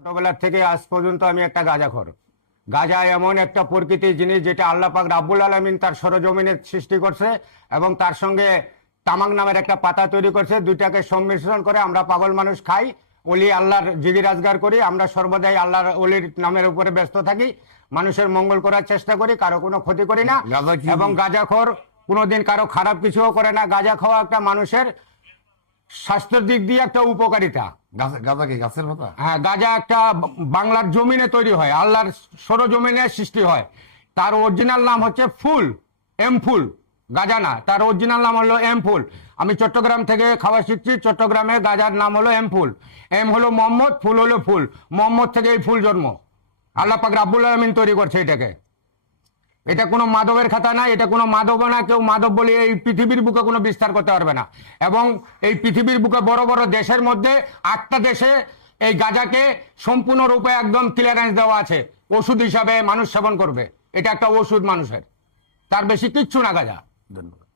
ছোটবেলার থেকে আজ পর্যন্ত আমি একটা গাঁজাখোর। গাঁজা এমন একটা প্রকৃতির জিনিস যেটা আল্লাহ পাক রাব্বুল আলামিন তার সরজমিনে সৃষ্টি করছে এবং তার সঙ্গে তামাক নামের একটা পাতা তৈরি করছে। দুইটাকে সংমিশ্রণ করে আমরা পাগল মানুষ খাই, অলি আল্লাহর জিগি রাজগার করি। আমরা সর্বদাই আল্লাহর অলির নামের উপরে ব্যস্ত থাকি, মানুষের মঙ্গল করার চেষ্টা করি, কারো কোনো ক্ষতি করি না। এবং গাঁজাখোর কোনোদিন কারো খারাপ কিছুও করে না। গাঁজা খাওয়া একটা মানুষের স্বাস্থ্যের দিক দিয়ে একটা উপকারিতা। গাঁজা কি গাছের পাতা? হ্যাঁ, গাঁজা একটা বাংলার জমিনে তৈরি হয়, আল্লাহর সরজমিনে সৃষ্টি হয়। তার অরিজিনাল নাম হচ্ছে ফুল, এম ফুল, গাঁজা না। তার অরিজিনাল নাম হলো এম ফুল। আমি চট্টগ্রাম থেকে খাওয়া শিখছি। চট্টগ্রামে গাঁজার নাম হলো এম ফুল। এম হলো মোহাম্মদ, ফুল হলো ফুল। মোহাম্মদ থেকে এই ফুল জন্ম। আল্লাহ পাক রাব্বুল আলামিন তৈরি করছে এটাকে। এটা কোনো মাদকের খাতা না, এটা কোনো মাদক না। কেউ মাদক বলে এই পৃথিবীর বুকে কোনো বিস্তার করতে পারবে না। এবং এই পৃথিবীর বুকে বড় বড় দেশের মধ্যে 8টা দেশে এই গাঁজাকে সম্পূর্ণরূপে একদম ক্লিয়ারেন্স দেওয়া আছে, ওষুধ হিসাবে মানুষ সেবন করবে। এটা একটা ওষুধ মানুষের, তার বেশি কিচ্ছু না গাঁজা। ধন্যবাদ।